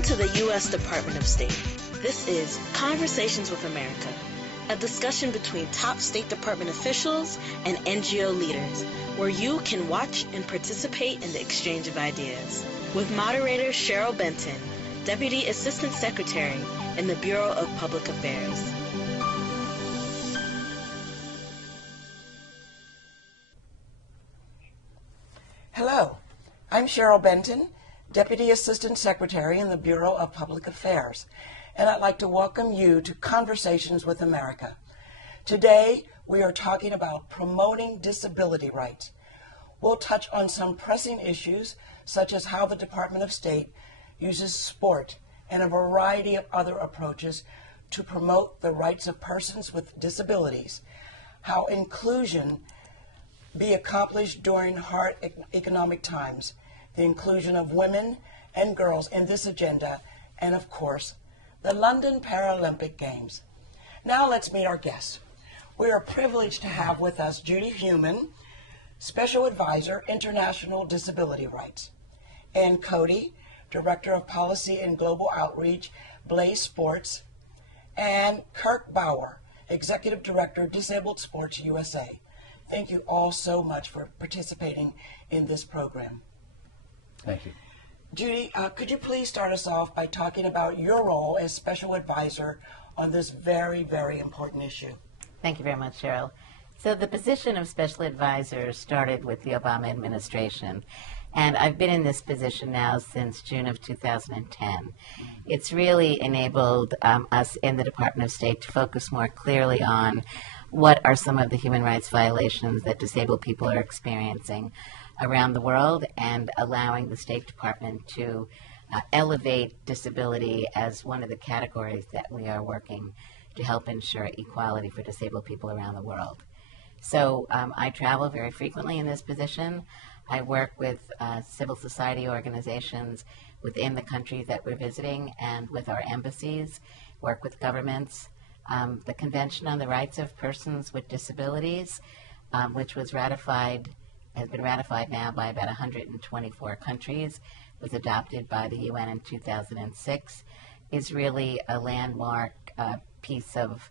Welcome to the U.S. Department of State. This is Conversations with America, a discussion between top State Department officials and NGO leaders, where you can watch and participate in the exchange of ideas. With moderator Cheryl Benton, Deputy Assistant Secretary in the Bureau of Public Affairs. Hello, I'm Cheryl Benton, Deputy Assistant Secretary in the Bureau of Public Affairs, and I'd like to welcome you to Conversations with America. Today, we are talking about promoting disability rights. We'll touch on some pressing issues, such as how the Department of State uses sport and a variety of other approaches to promote the rights of persons with disabilities, how inclusion be accomplished during hard economic times, the inclusion of women and girls in this agenda, and of course, the London Paralympic Games. Now let's meet our guests. We are privileged to have with us Judy Heumann, Special Advisor, International Disability Rights, Ann Cody, Director of Policy and Global Outreach, Blaze Sports, and Kirk Bauer, Executive Director, Disabled Sports USA. Thank you all so much for participating in this program. Thank you. Judy, could you please start us off by talking about your role as Special Advisor on this very, very important issue? Thank you very much, Cheryl. So the position of Special Advisor started with the Obama administration, and I've been in this position now since June of 2010. It's really enabled us in the Department of State to focus more clearly on what are some of the human rights violations that disabled people are experiencing around the world, and allowing the State Department to elevate disability as one of the categories that we are working to help ensure equality for disabled people around the world. So I travel very frequently in this position. I work with civil society organizations within the countries that we're visiting and with our embassies, work with governments. The Convention on the Rights of Persons with Disabilities, which was has been ratified now by about 124 countries, was adopted by the UN in 2006, is really a landmark piece of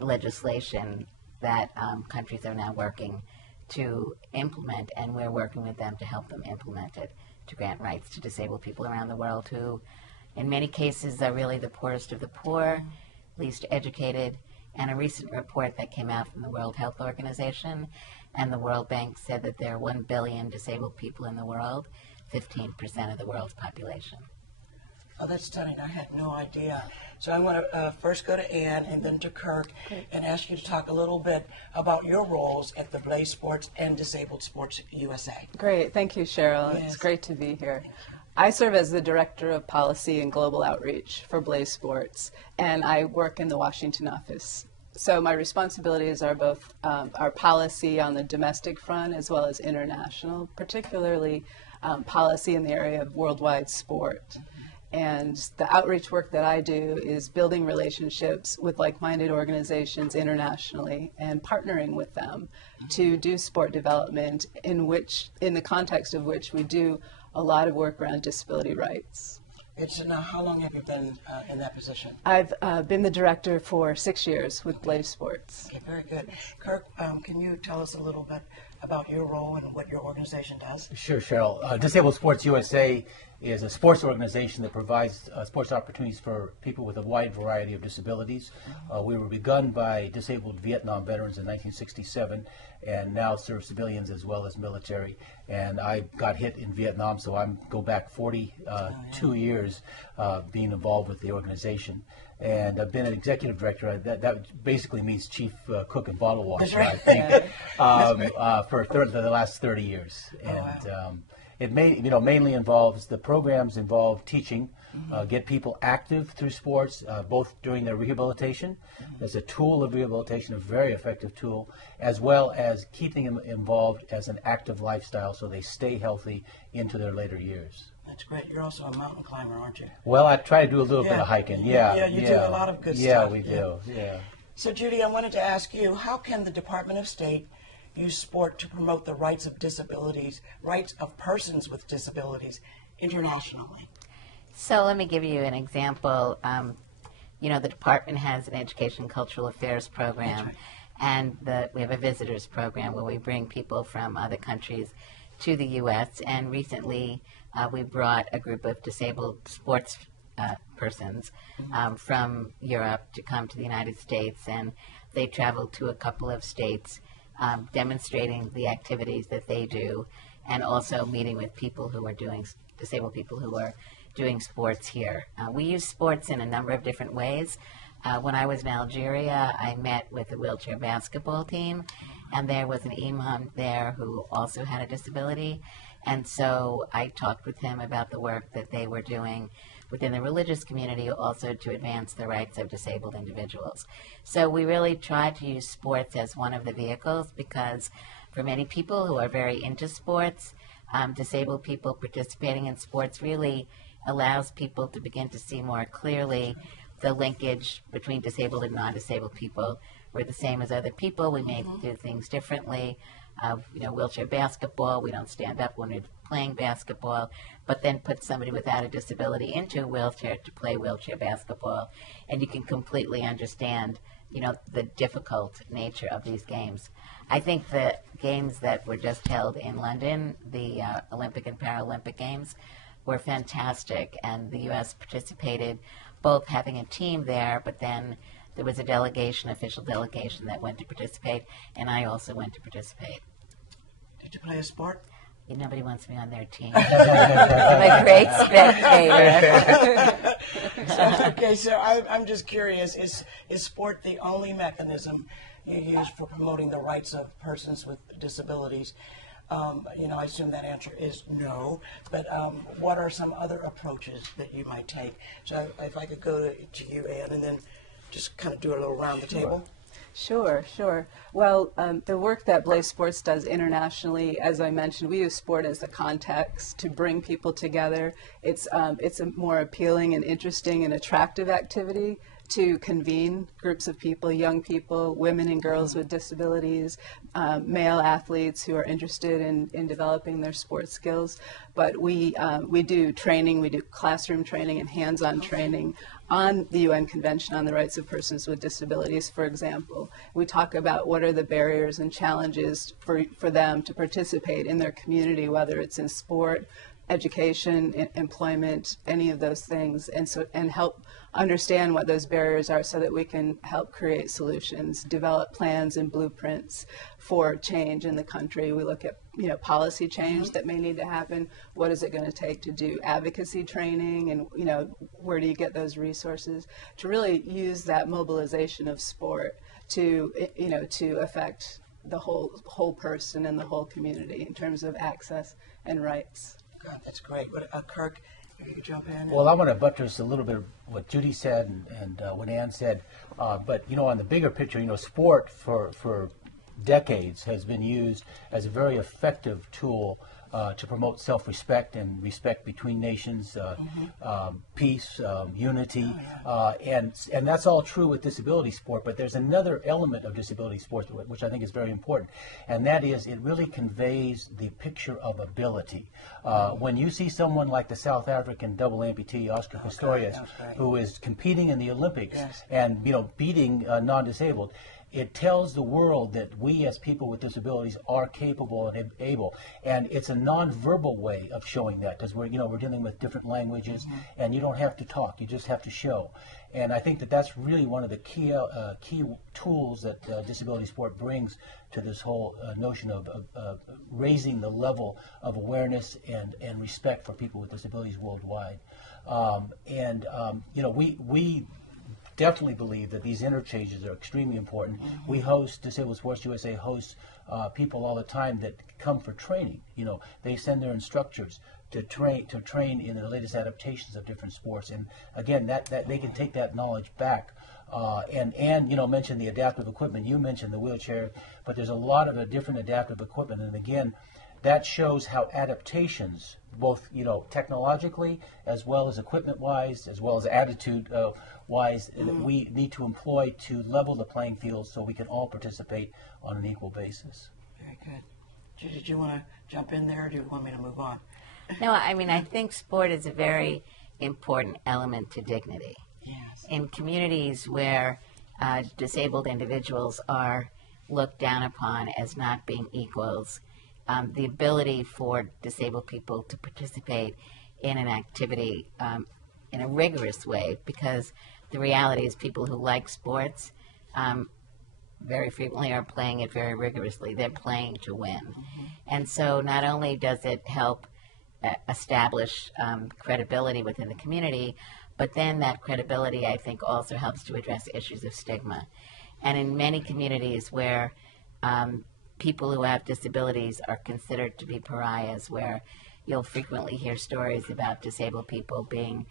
legislation that countries are now working to implement, and we're working with them to help them implement it, to grant rights to disabled people around the world who, in many cases, are really the poorest of the poor, least educated. And a recent report that came out from the World Health Organization and the World Bank said that there are 1 billion disabled people in the world, 15% of the world's population. Oh, that's stunning. I had no idea. So I want to first go to Ann and then to Kirk and ask you to talk a little bit about your roles at the Blaze Sports and Disabled Sports USA. Great. Thank you, Cheryl. Yes. It's great to be here. I serve as the Director of Policy and Global Outreach for Blaze Sports, and I work in the Washington office. So my responsibilities are both our policy on the domestic front as well as international, particularly policy in the area of worldwide sport. And the outreach work that I do is building relationships with like-minded organizations internationally and partnering with them to do sport development in the context of which we do a lot of work around disability rights. Now, how long have you been in that position? I've been the director for 6 years with Blaze Sports. Okay, very good. Kirk, can you tell us a little bit about your role and what your organization does? Sure, Cheryl. Disabled Sports USA is a sports organization that provides sports opportunities for people with a wide variety of disabilities. We were begun by disabled Vietnam veterans in 1967 and now serve civilians as well as military. And I got hit in Vietnam, so I go back 42 years being involved with the organization. And I've been an executive director. That basically means chief cook and bottle washer, I think, for the last 30 years. And it mainly involves, the programs involve teaching, get people active through sports, both during their rehabilitation, as a tool of rehabilitation, a very effective tool, as well as keeping them involved as an active lifestyle so they stay healthy into their later years. That's great. You're also a mountain climber, aren't you? Well, I try to do a little bit of hiking. Yeah, you do a lot of good stuff. Yeah, we do. Yeah. So, Judy, I wanted to ask you, how can the Department of State use sport to promote the rights of persons with disabilities internationally? So let me give you an example. You know, the department has an education and cultural affairs program, and we have a visitors program where we bring people from other countries to the U.S. And recently, we brought a group of disabled sports persons from Europe to come to the United States, and they traveled to a couple of states demonstrating the activities that they do, and also meeting with people who are disabled people who are doing sports here. We use sports in a number of different ways. When I was in Algeria, I met with a wheelchair basketball team, and there was an imam there who also had a disability. And so I talked with him about the work that they were doing within the religious community, also to advance the rights of disabled individuals. So we really try to use sports as one of the vehicles, because for many people who are very into sports, disabled people participating in sports really allows people to begin to see more clearly the linkage between disabled and non-disabled people. We're the same as other people. We may do things differently. You know, wheelchair basketball, we don't stand up when we're playing basketball, but then put somebody without a disability into a wheelchair to play wheelchair basketball, and you can completely understand, you know, the difficult nature of these games. I think the games that were just held in London, the Olympic and Paralympic Games, were fantastic, and the U.S. participated, both having a team there, but then there was a delegation, official delegation, that went to participate, and I also went to participate. Did you play a sport? Nobody wants me on their team. I'm a great spectator. Okay, so I'm just curious, is sport the only mechanism you use for promoting the rights of persons with disabilities? You know, I assume that answer is no, but what are some other approaches that you might take? So if I could go to you, Anne, and then just kind of do a little round the table. Sure. Well, the work that Blaze Sports does internationally, as I mentioned, we use sport as the context to bring people together. It's a more appealing and interesting and attractive activity to convene groups of people, young people, women and girls with disabilities, male athletes who are interested in developing their sports skills. But we do training, we do classroom training and hands-on training on the UN Convention on the Rights of Persons with Disabilities, for example. We talk about what are the barriers and challenges for them to participate in their community, whether it's in sport, education, employment, any of those things, and help understand what those barriers are so that we can help create solutions, develop plans and blueprints for change in the country. We look at, you know, policy change that may need to happen. What is it going to take to do advocacy training, and, you know, where do you get those resources to really use that mobilization of sport to, you know, to affect the whole person and the whole community in terms of access and rights. God, that's great. Kirk, you jump in? Well, I want to buttress a little bit of what Judy said and what Ann said. But, you know, on the bigger picture, you know, sport for decades has been used as a very effective tool to promote self-respect and respect between nations, peace, unity, and that's all true with disability sport. But there's another element of disability sport which I think is very important, and that is it really conveys the picture of ability. When you see someone like the South African double amputee Oscar Pistorius, who is competing in the Olympics and, you know, beating non-disabled, it tells the world that we as people with disabilities are capable and able, and it's a non-verbal way of showing that, because we're dealing with different languages, and you don't have to talk, you just have to show. And I think that that's really one of the key tools that disability sport brings to this whole notion of raising the level of awareness and respect for people with disabilities worldwide. You know, we definitely believe that these interchanges are extremely important. We host, Disabled Sports USA hosts people all the time that come for training. You know, they send their instructors to train in the latest adaptations of different sports. And again, that they can take that knowledge back. And you know, mentioned the adaptive equipment. You mentioned the wheelchair, but there's a lot of different adaptive equipment. And again, that shows how adaptations, both, you know, technologically as well as equipment-wise, as well as attitude-wise, that we need to employ to level the playing field so we can all participate on an equal basis. Very good. Judy, did you want to jump in there, or do you want me to move on? No, I mean, I think sport is a very important element to dignity. Yes. In communities where disabled individuals are looked down upon as not being equals, the ability for disabled people to participate in an activity in a rigorous way, because the reality is people who like sports very frequently are playing it very rigorously. They're playing to win. And so not only does it help establish credibility within the community, but then that credibility, I think, also helps to address issues of stigma. And in many communities where people who have disabilities are considered to be pariahs, where you'll frequently hear stories about disabled people being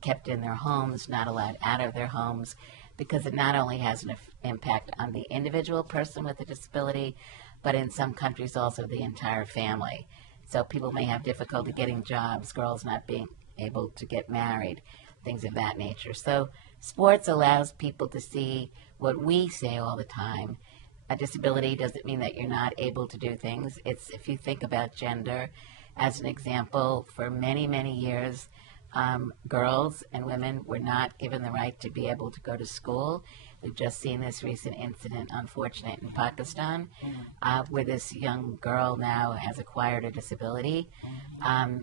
kept in their homes, not allowed out of their homes, because it not only has an impact on the individual person with a disability, but in some countries also the entire family. So people may have difficulty getting jobs, girls not being able to get married, things of that nature. So sports allows people to see what we say all the time. A disability doesn't mean that you're not able to do things. It's, if you think about gender as an example, for many, many years, girls and women were not given the right to be able to go to school. We've just seen this recent incident, unfortunate, in Pakistan, where this young girl now has acquired a disability.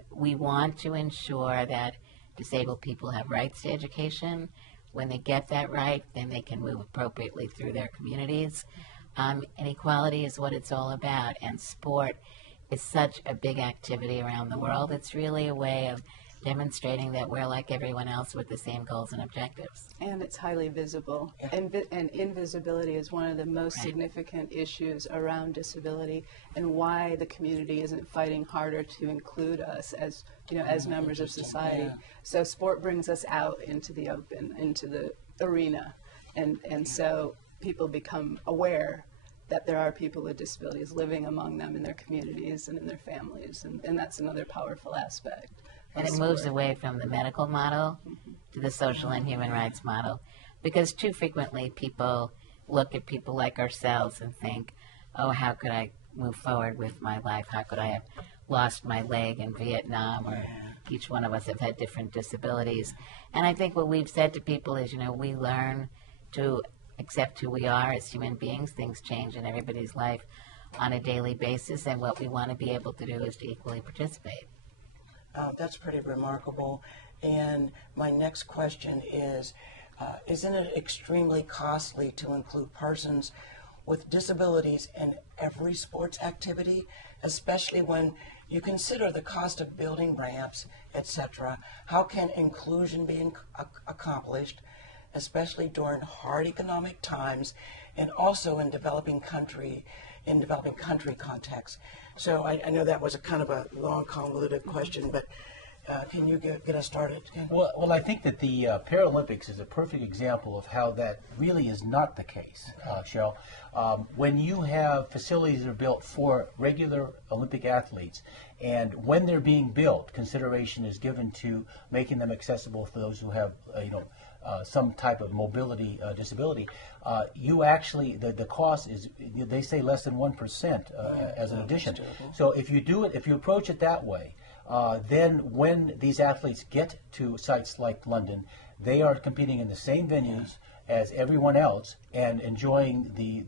We want to ensure that disabled people have rights to education. When they get that right, then they can move appropriately through their communities. And equality is what it's all about. And sport is such a big activity around the world. It's really a way of demonstrating that we're like everyone else with the same goals and objectives. And it's highly visible. And invisibility is one of the most significant issues around disability, and why the community isn't fighting harder to include us as, you know, as members of society. So sport brings us out into the open, into the arena, and so people become aware that there are people with disabilities living among them in their communities and in their families, and that's another powerful aspect. And it moves away from the medical model to the social and human rights model, because too frequently people look at people like ourselves and think, oh, how could I move forward with my life? How could I have lost my leg in Vietnam? Or each one of us have had different disabilities. And I think what we've said to people is, you know, we learn to accept who we are as human beings. Things change in everybody's life on a daily basis, and what we want to be able to do is to equally participate. That's pretty remarkable. And my next question is, isn't it extremely costly to include persons with disabilities in every sports activity, especially when you consider the cost of building ramps, etc.? How can inclusion be accomplished, especially during hard economic times and also in developing country contexts? So I know that was a kind of a long, convoluted question, but can you get us started? Well, I think that the Paralympics is a perfect example of how that really is not the case, Cheryl. When you have facilities that are built for regular Olympic athletes, and when they're being built, consideration is given to making them accessible for those who have, some type of mobility disability, you actually, the cost is, they say less than 1% as an addition. So if you do it, if you approach it that way, then when these athletes get to sites like London, they are competing in the same venues as everyone else and enjoying the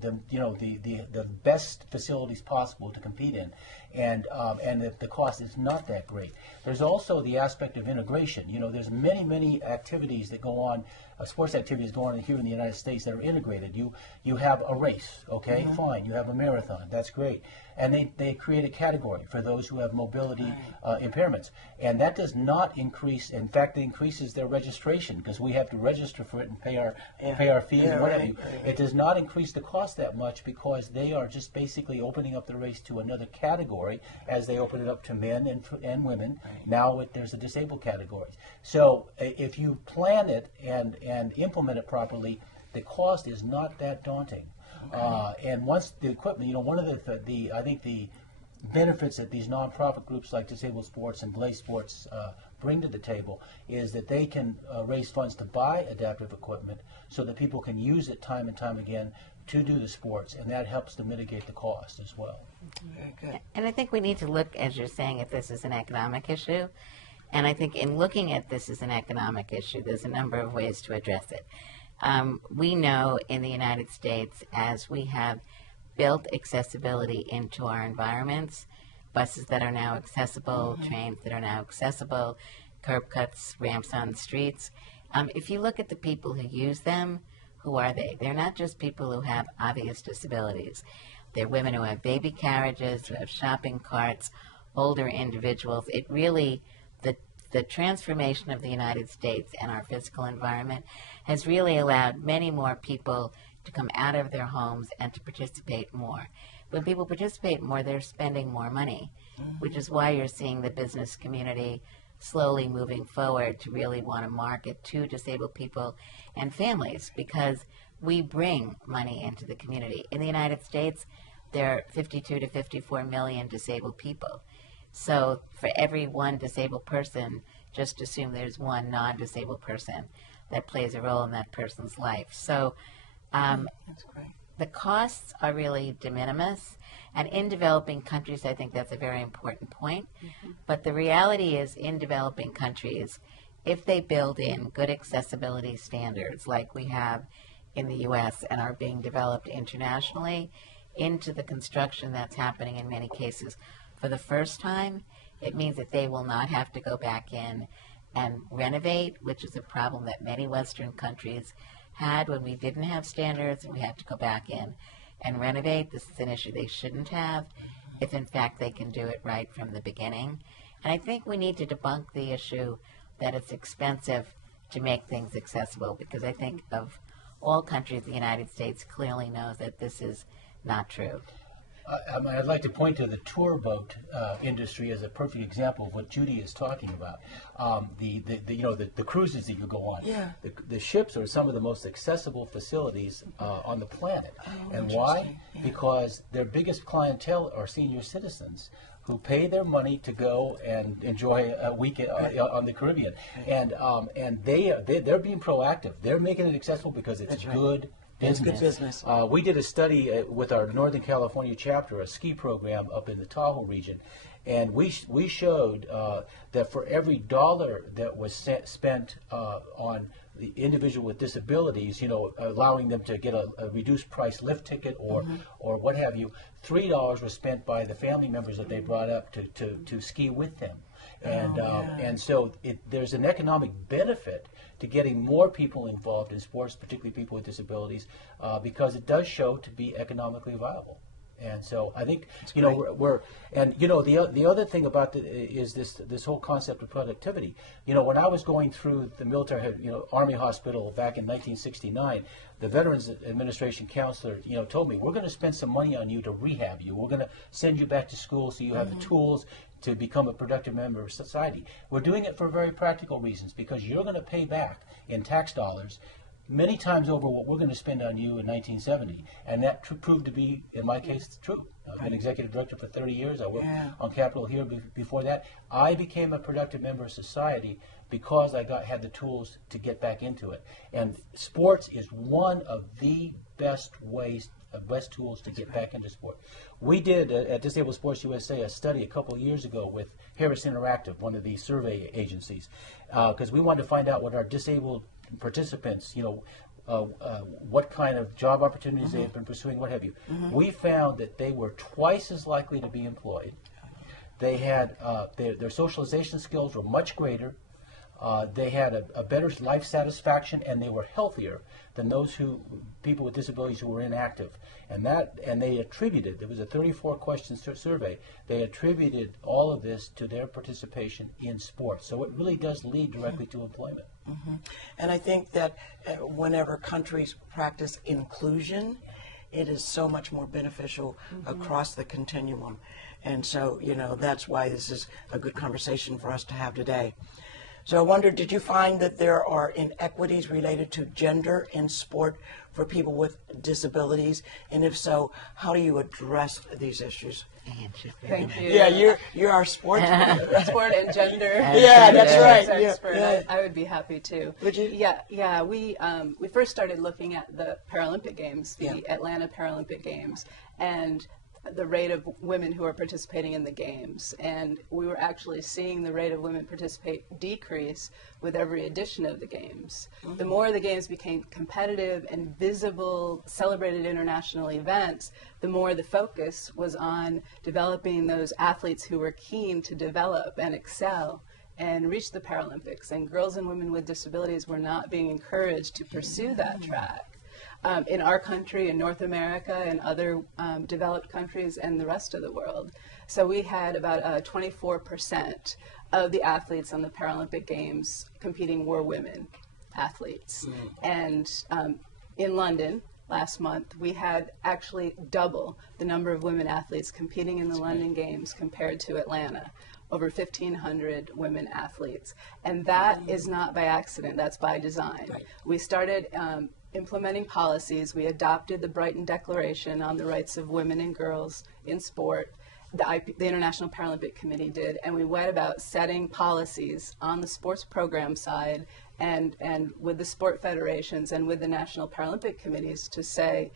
best facilities possible to compete in, and the cost is not that great. There's also the aspect of integration. You know, there's many activities that go on, sports activities go on here in the United States that are integrated. You have a race, okay, fine. You have a marathon, that's great. And they create a category for those who have mobility impairments. And that does not increase, in fact, it increases their registration, because we have to register for it and pay our fees and whatever. It does not increase the cost that much, because they are just basically opening up the race to another category as they open it up to men and women. Now there's a disabled category. So if you plan it and implement it properly, the cost is not that daunting. And once the equipment, one of the I think the benefits that these nonprofit groups like Disabled Sports and Blaze Sports bring to the table is that they can raise funds to buy adaptive equipment so that people can use it time and time again to do the sports, and that helps to mitigate the cost as well. Very good. And I think we need to look, as you're saying, if this is an economic issue. And I think in looking at this as an economic issue, there's a number of ways to address it. We know in the United States, as we have built accessibility into our environments, buses that are now accessible, trains that are now accessible, curb cuts, ramps on the streets. If you look at the people who use them, who are they? They're not just people who have obvious disabilities. They're women who have baby carriages, who have shopping carts, older individuals. It really, the transformation of the United States and our physical environment has really allowed many more people to come out of their homes and to participate more. When people participate more, they're spending more money, which is why you're seeing the business community slowly moving forward to really want to market to disabled people and families, because we bring money into the community. In the United States, there are 52 to 54 million disabled people. So for every one disabled person, just assume there's one non-disabled person that plays a role in that person's life. So That's great. the costs are really de minimis, and in developing countries, I think that's a very important point. But the reality is, in developing countries, if they build in good accessibility standards like we have in the U.S. and are being developed internationally into the construction that's happening in many cases for the first time, it means that they will not have to go back in and renovate, which is a problem that many Western countries had when we didn't have standards and we had to go back in and renovate. This is an issue they shouldn't have if in fact they can do it right from the beginning. And I think we need to debunk the issue that it's expensive to make things accessible, because I think of all countries, the United States clearly knows that this is not true. I'd like to point to the tour boat industry as a perfect example of what Judy is talking about. The cruises that you go on. Yeah. The ships are some of the most accessible facilities on the planet. And why? Yeah. Because their biggest clientele are senior citizens who pay their money to go and enjoy a weekend on the Caribbean. And they're being proactive. They're making it accessible because it's good It's business. good business. We did a study with our Northern California chapter, a ski program up in the Tahoe region, and we showed that for every dollar that was spent on the individual with disabilities, allowing them to get a reduced price lift ticket or what have you, $3 was spent by the family members that they brought up to ski with them. And so there's an economic benefit to getting more people involved in sports, particularly people with disabilities, because it does show to be economically viable. And so I think the other thing about is this whole concept of productivity. When I was going through the military, Army hospital back in 1969, the Veterans Administration counselor, told me, we're going to spend some money on you to rehab you. We're going to send you back to school so you have the tools to become a productive member of society. We're doing it for very practical reasons, because you're going to pay back in tax dollars many times over what we're going to spend on you in 1970. And that proved to be, in my case, true. I've been executive director for 30 years. I worked on Capitol Hill before that. I became a productive member of society because I had the tools to get back into it. And sports is one of the best tools to get back into sport. We did at Disabled Sports USA a study a couple of years ago with Harris Interactive, one of the survey agencies, because we wanted to find out what our disabled participants, what kind of job opportunities they have been pursuing, what have you. We found that they were twice as likely to be employed. They had their socialization skills were much greater. They had a better life satisfaction, and they were healthier than people with disabilities who were inactive. And they attributed, there was a 34-question survey, they attributed all of this to their participation in sports. So it really does lead directly to employment. And I think that whenever countries practice inclusion, it is so much more beneficial across the continuum. And so, that's why this is a good conversation for us to have today. So I wonder, did you find that there are inequities related to gender in sport for people with disabilities? And if so, how do you address these issues? Thank you. Yeah, you're our sports Sport and gender. Yeah, that's right. Expert. Yeah. I would be happy to. Would you? Yeah. We first started looking at the Paralympic Games, the Atlanta Paralympic Games, and the rate of women who are participating in the games. And we were actually seeing the rate of women participate decrease with every edition of the games. The more the games became competitive and visible, celebrated international events, the more the focus was on developing those athletes who were keen to develop and excel and reach the Paralympics. And girls and women with disabilities were not being encouraged to pursue that track. In our country, in North America, and other developed countries, and the rest of the world. So we had about 24% of the athletes on the Paralympic Games competing were women athletes. And in London, last month, we had actually double the number of women athletes competing in the London Games compared to Atlanta. Over 1,500 women athletes. And that is not by accident, that's by design. We started implementing policies. We adopted the Brighton Declaration on the Rights of Women and Girls in Sport. The International Paralympic Committee did, and we went about setting policies on the sports program side and with the sport federations and with the National Paralympic Committees to say,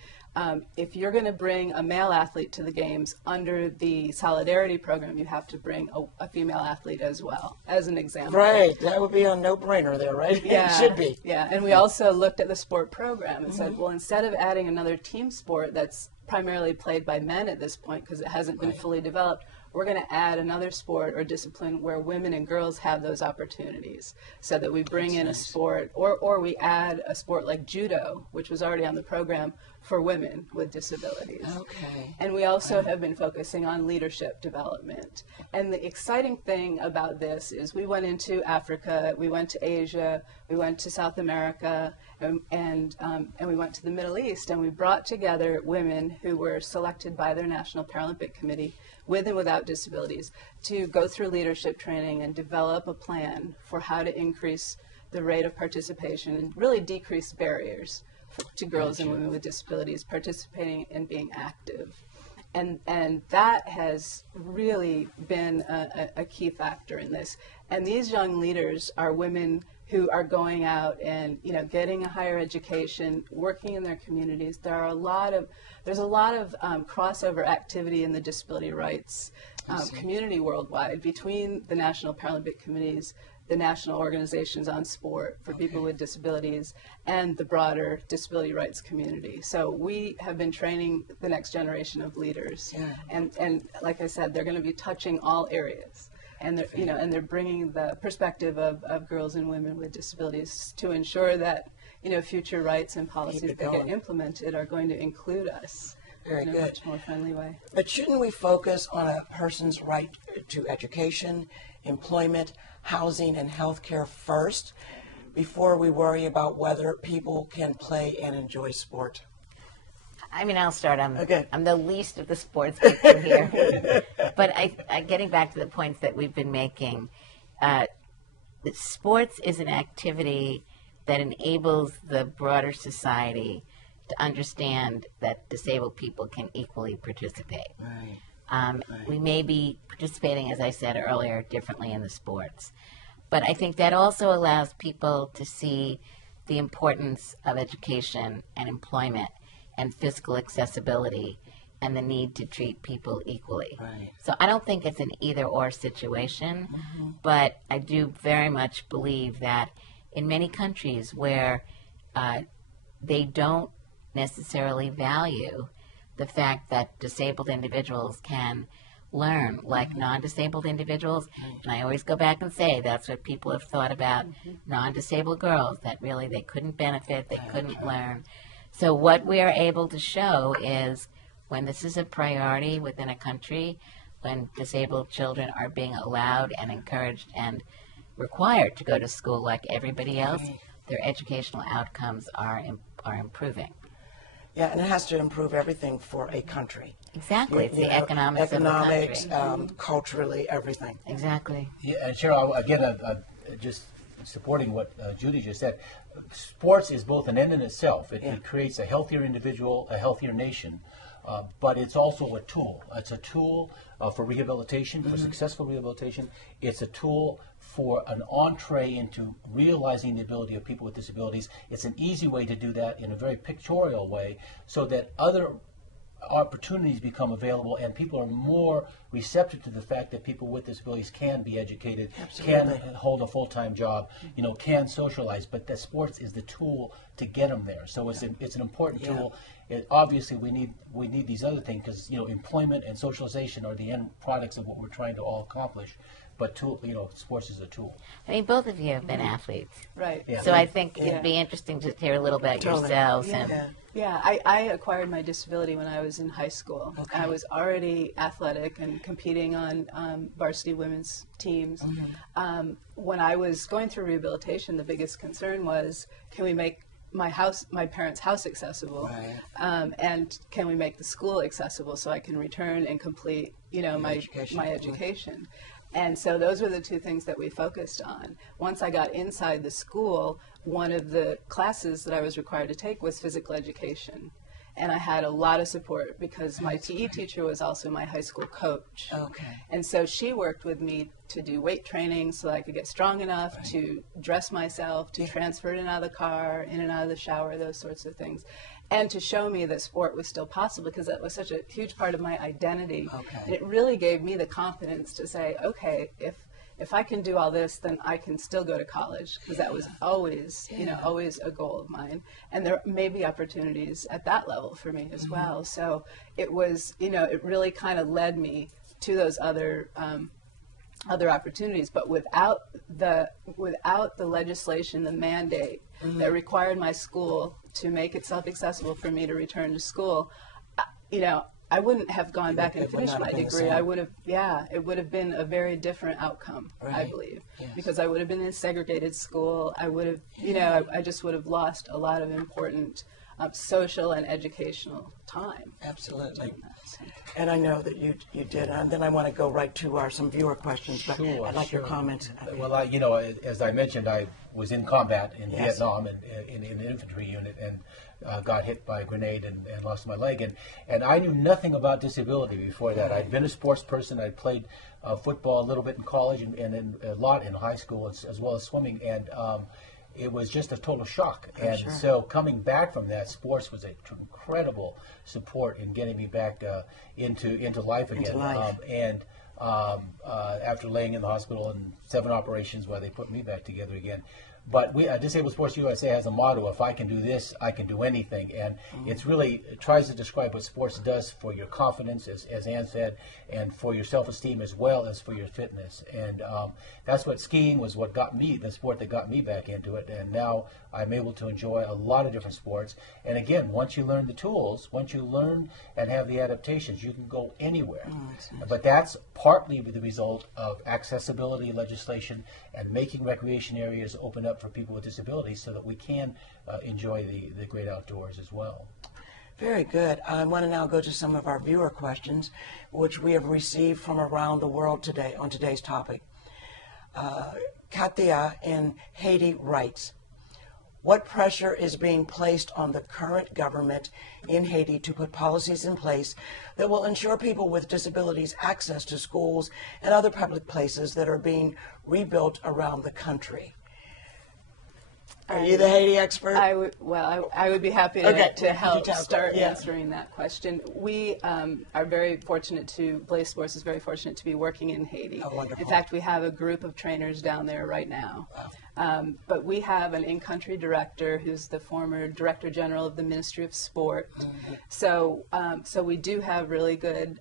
if you're going to bring a male athlete to the games under the Solidarity program, you have to bring a female athlete as well, as an example. Right, that would be a no-brainer there, right? Yeah, It should be. Yeah, and we also looked at the sport program and said, well, instead of adding another team sport that's primarily played by men at this point because it hasn't been fully developed, we're going to add another sport or discipline where women and girls have those opportunities, so that we bring in a sport, or we add a sport like judo, which was already on the program for women with disabilities. Okay. And we also have been focusing on leadership development. And the exciting thing about this is we went into Africa, we went to Asia, we went to South America, and we went to the Middle East, and we brought together women who were selected by their National Paralympic Committee, with and without disabilities, to go through leadership training and develop a plan for how to increase the rate of participation and really decrease barriers to girls and women with disabilities participating and being active. And that has really been a key factor in this. And these young leaders are women who are going out and getting a higher education, working in their communities. There's a lot of crossover activity in the disability rights community worldwide between the National Paralympic Committees, the national organizations on sport for people with disabilities, and the broader disability rights community. So we have been training the next generation of leaders, and like I said, they're going to be touching all areas. And they're, and they're bringing the perspective of girls and women with disabilities to ensure that future rights and policies that get implemented are going to include us in a much more friendly way. But shouldn't we focus on a person's right to education, employment, housing, and health care first before we worry about whether people can play and enjoy sport? I mean, I'll start. I'm the least of the sports people here. But getting back to the points that we've been making, sports is an activity that enables the broader society to understand that disabled people can equally participate. Right. We may be participating, as I said earlier, differently in the sports. But I think that also allows people to see the importance of education and employment and physical accessibility and the need to treat people equally. Right. So I don't think it's an either-or situation, but I do very much believe that in many countries where they don't necessarily value the fact that disabled individuals can learn like non-disabled individuals, and I always go back and say that's what people have thought about non-disabled girls, that really they couldn't benefit, they couldn't learn. So what we are able to show is when this is a priority within a country, when disabled children are being allowed and encouraged and required to go to school like everybody else, their educational outcomes are improving. Yeah, and it has to improve everything for a country. Exactly. It's the economics of the country. Culturally, everything. Exactly. Yeah, and Cheryl, again, just supporting what Judy just said, sports is both an end in itself. It creates a healthier individual, a healthier nation, but it's also a tool. It's a tool for rehabilitation, for successful rehabilitation. It's a tool for an entree into realizing the ability of people with disabilities. It's an easy way to do that in a very pictorial way so that other opportunities become available, and people are more receptive to the fact that people with disabilities can be educated, Absolutely. can hold a full-time job, can socialize. But that sports is the tool to get them there. So it's an important tool. Obviously, we need these other things because employment and socialization are the end products of what we're trying to all accomplish. But sports is a tool. I mean, both of you have been athletes. Right. Yeah. So I think it'd be interesting to hear a little about Totally. yourselves. Yeah. And Yeah, I acquired my disability when I was in high school. Okay. I was already athletic and competing on varsity women's teams. When I was going through rehabilitation, the biggest concern was, can we make my parents' house accessible, Right. and can we make the school accessible so I can return and complete, my education. education. And so those were the two things that we focused on. Once I got inside the school, one of the classes that I was required to take was physical education. And I had a lot of support because my PE teacher was also my high school coach. Okay. And so she worked with me to do weight training so that I could get strong enough to dress myself, to transfer in and out of the car, in and out of the shower, those sorts of things. And to show me that sport was still possible because that was such a huge part of my identity. Okay. And it really gave me the confidence to say, okay, if I can do all this, then I can still go to college, because that was always, always a goal of mine. And there may be opportunities at that level for me as well. So it was, it really kind of led me to those other opportunities. But without the legislation, the mandate that required my school to make itself accessible for me to return to school, I wouldn't have gone back and It would finished not my have been the degree. same. I would have, it would have been a very different outcome, I Right. believe, Yes. because I would have been in a segregated school. I would have, I just would have lost a lot of important social and educational time. Absolutely. doing that. So- And I know that you did. And then I want to go right to some viewer questions, but Sure, I'd like your sure. comments. Well, as I mentioned, I was in combat in Yes. Vietnam and in the infantry unit, and got hit by a grenade and lost my leg. And I knew nothing about disability before that. I'd been a sports person. I'd played football a little bit in college and then a lot in high school as well as swimming. And it was just a total shock. And sure. so coming back from that, sports was an incredible support in getting me back into life again. life. After laying in the hospital and 7 operations while they put me back together again. But Disabled Sports USA has a motto: if I can do this, I can do anything. And it tries to describe what sports does for your confidence, as Ann said, and for your self-esteem as well as for your fitness. And that's what skiing was, what got me, the sport that got me back into it. And now I'm able to enjoy a lot of different sports. And again, once you learn the tools, once you learn and have the adaptations, you can go anywhere. But that's partly the result of accessibility legislation and making recreation areas open up for people with disabilities so that we can enjoy the great outdoors as well. Very good. I want to now go to some of our viewer questions, which we have received from around the world today on today's topic. Katia in Haiti writes, what pressure is being placed on the current government in Haiti to put policies in place that will ensure people with disabilities access to schools and other public places that are being rebuilt around the country? Are you the Haiti expert? I would be happy to, Okay. to help Could you start yeah. answering that question. We are very fortunate Blaze Sports is very fortunate to be working in Haiti. Oh, wonderful. In fact, we have a group of trainers down there right now. But we have an in-country director who's the former Director General of the Ministry of Sport. So we do have really good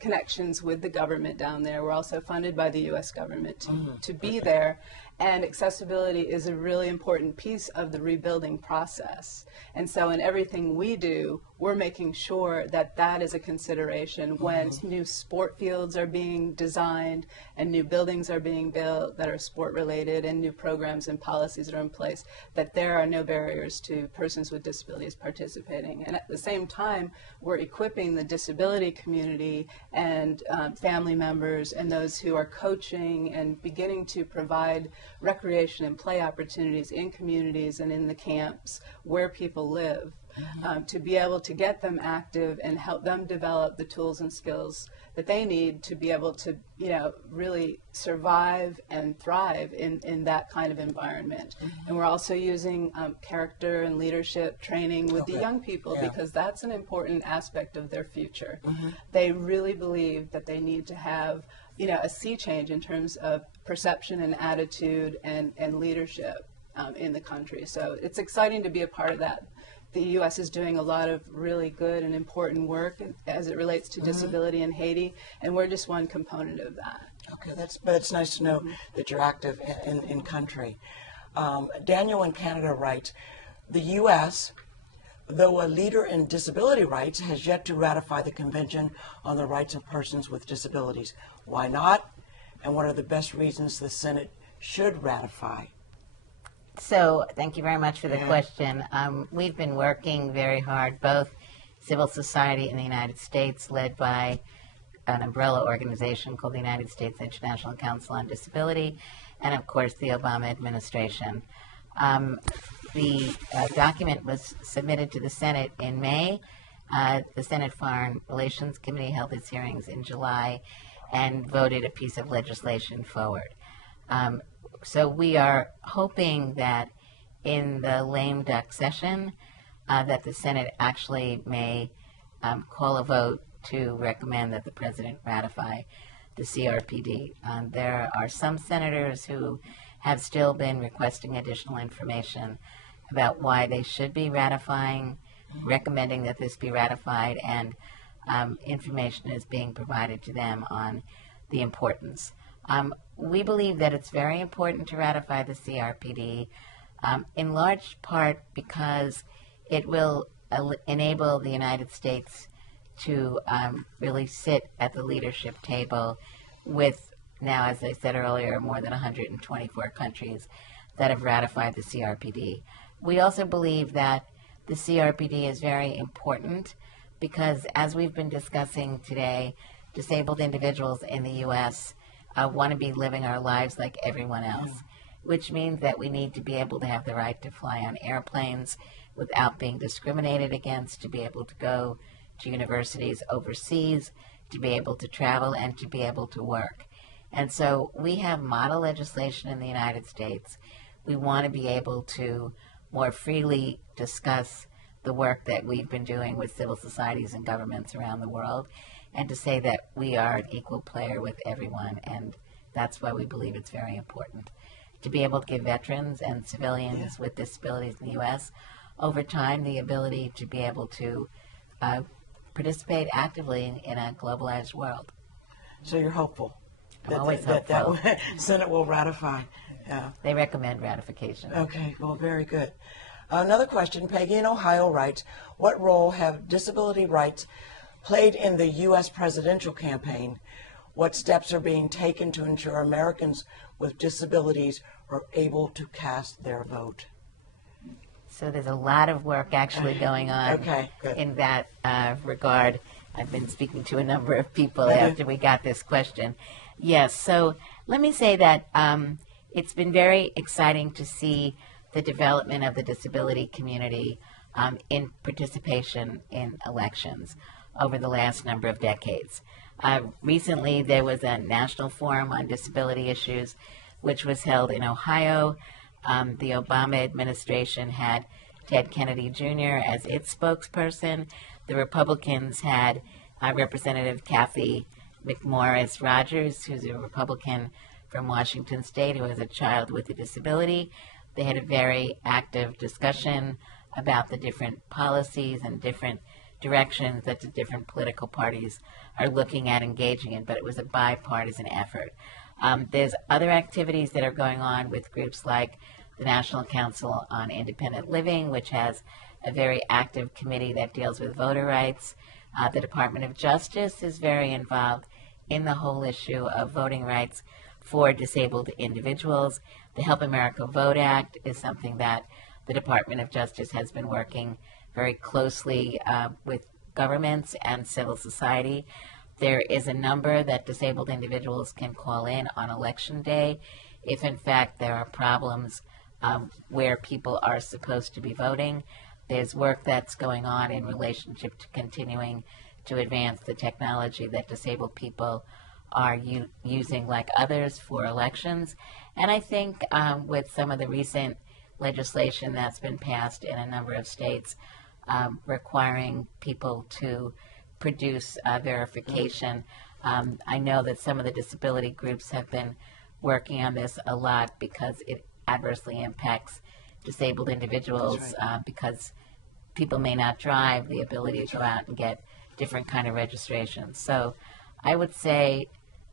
connections with the government down there. We're also funded by the U.S. government to be there. And accessibility is a really important piece of the rebuilding process. And so in everything we do, we're making sure that that is a consideration when new sport fields are being designed and new buildings are being built that are sport related and new programs and policies are in place, that there are no barriers to persons with disabilities participating. And at the same time, we're equipping the disability community and family members and those who are coaching and beginning to provide recreation and play opportunities in communities and in the camps where people live to be able to get them active and help them develop the tools and skills that they need to be able to, really survive and thrive in that kind of environment. And we're also using character and leadership training with the young people because that's an important aspect of their future. They really believe that they need to have, a sea change in terms of perception and attitude and leadership in the country. So it's exciting to be a part of that. The U.S. is doing a lot of really good and important work as it relates to disability in Haiti, and we're just one component of that. Okay, but it's nice to know that you're active in country. Daniel in Canada writes, the U.S., though a leader in disability rights, has yet to ratify the Convention on the Rights of Persons with Disabilities. Why not? And what are the best reasons the Senate should ratify? So thank you very much for the question. We've been working very hard, both civil society in the United States, led by an umbrella organization called the United States International Council on Disability, and of course the Obama administration. The document was submitted to the Senate in May. The Senate Foreign Relations Committee held its hearings in July and voted a piece of legislation forward. So we are hoping that in the lame duck session that the Senate actually may call a vote to recommend that the president ratify the CRPD. There are some senators who have still been requesting additional information about why they should be ratifying, recommending that this be ratified, and information is being provided to them on the importance. We believe that it's very important to ratify the CRPD, in large part because it will enable the United States to really sit at the leadership table with, now, as I said earlier, more than 124 countries that have ratified the CRPD. We also believe that the CRPD is very important because, as we've been discussing today, disabled individuals in the U.S. Want to be living our lives like everyone else, which means that we need to be able to have the right to fly on airplanes without being discriminated against, to be able to go to universities overseas, to be able to travel, and to be able to work. And so we have model legislation in the United States. We want to be able to more freely discuss the work that we've been doing with civil societies and governments around the world, and to say that we are an equal player with everyone, and that's why we believe it's very important to be able to give veterans and civilians with disabilities in the U.S. over time the ability to be able to participate actively in a globalized world. So you're hopeful I'm always hopeful. that Senate will ratify. They recommend ratification. Okay, well, very good. Another question, Peggy in Ohio writes, what role have disability rights played in the U.S. presidential campaign? What steps are being taken to ensure Americans with disabilities are able to cast their vote? So there's a lot of work actually going on in that regard. I've been speaking to a number of people after we got this question. Yes, so let me say that it's been very exciting to see the development of the disability community in participation in elections over the last number of decades. Recently, there was a national forum on disability issues, which was held in Ohio. The Obama administration had Ted Kennedy Jr. as its spokesperson. The Republicans had Representative Kathy McMorris Rogers, who's a Republican from Washington State who has a child with a disability. They had a very active discussion about the different policies and different directions that the different political parties are looking at engaging in, but it was a bipartisan effort. There's other activities that are going on with groups like the National Council on Independent Living, which has a very active committee that deals with voter rights. The Department of Justice is very involved in the whole issue of voting rights for disabled individuals. The Help America Vote Act is something that the Department of Justice has been working very closely with governments and civil society. There is a number that disabled individuals can call in on election day if in fact there are problems where people are supposed to be voting. There's work that's going on in relationship to continuing to advance the technology that disabled people are using like others for elections. And I think with some of the recent legislation that's been passed in a number of states requiring people to produce verification, I know that some of the disability groups have been working on this a lot because it adversely impacts disabled individuals because people may not drive, the ability to go out and get different kind of registrations. So I would say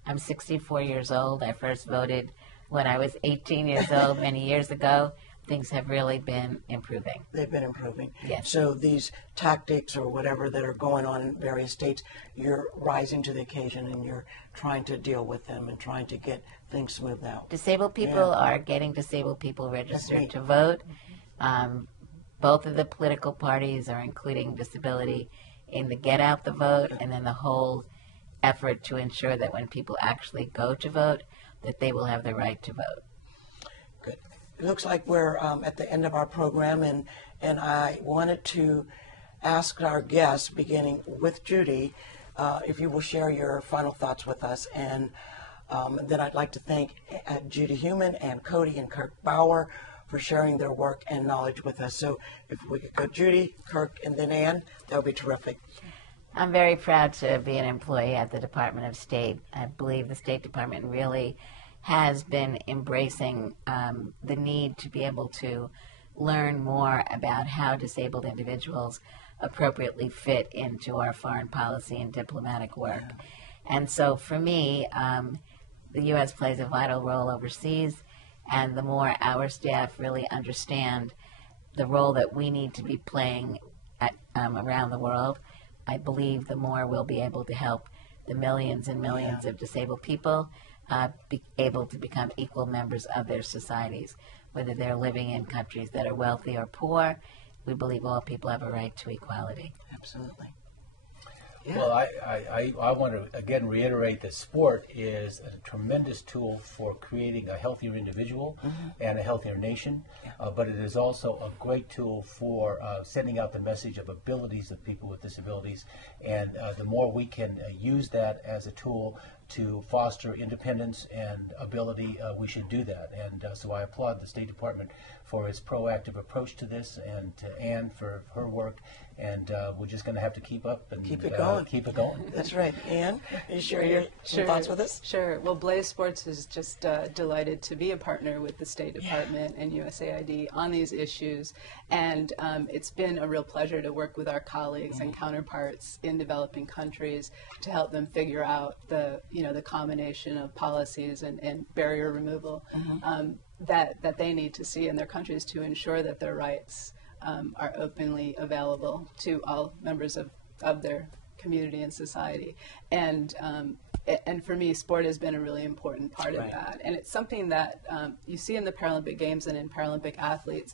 I'm 64 years old. I first voted when I was 18 years old many years ago. Things have really been improving. They've been improving. Yes. So these tactics or whatever that are going on in various states, you're rising to the occasion and you're trying to deal with them and trying to get things smoothed out. Disabled people are getting disabled people registered to vote. Both of the political parties are including disability in the get out the vote, and then the whole effort to ensure that when people actually go to vote, that they will have the right to vote. Good. It looks like we're at the end of our program, and I wanted to ask our guests, beginning with Judy, if you will share your final thoughts with us. And then I'd like to thank Judy Heumann and Cody and Kirk Bauer for sharing their work and knowledge with us. So if we could go Judy, Kirk, and then Ann, that would be terrific. I'm very proud to be an employee at the Department of State. I believe the State Department really has been embracing the need to be able to learn more about how disabled individuals appropriately fit into our foreign policy and diplomatic work. And so for me, the U.S. plays a vital role overseas, and the more our staff really understand the role that we need to be playing around the world, I believe the more we'll be able to help the millions and millions of disabled people be able to become equal members of their societies, whether they're living in countries that are wealthy or poor. We believe all people have a right to equality. Absolutely. Well, I want to again reiterate that sport is a tremendous tool for creating a healthier individual and a healthier nation, but it is also a great tool for sending out the message of abilities of people with disabilities, and the more we can use that as a tool to foster independence and ability, we should do that. And so I applaud the State Department for its proactive approach to this, and to Ann for her work. And we're just going to have to keep up and keep it going. Keep it going. That's right. Ann, can you share your thoughts with us? Sure. Well, Blaze Sports is just delighted to be a partner with the State Department and USAID on these issues. And it's been a real pleasure to work with our colleagues and counterparts in developing countries to help them figure out the combination of policies and barrier removal that they need to see in their countries to ensure that their rights are openly available to all members of their community and society. And for me, sport has been a really important part of that. And it's something that you see in the Paralympic Games and in Paralympic athletes.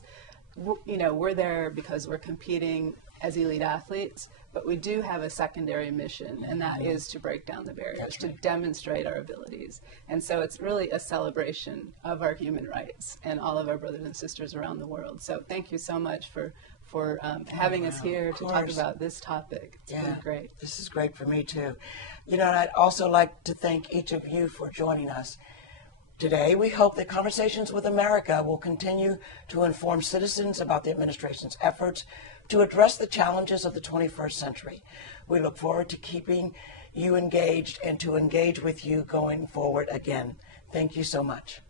We're there because we're competing as elite athletes, but we do have a secondary mission, and that is to break down the barriers, to demonstrate our abilities. And so it's really a celebration of our human rights and all of our brothers and sisters around the world. So thank you so much for having us here to talk about this topic. It's been great. This is great for me too. And I'd also like to thank each of you for joining us today. We hope that Conversations with America will continue to inform citizens about the administration's efforts to address the challenges of the 21st century. We look forward to keeping you engaged and to engage with you going forward again. Thank you so much.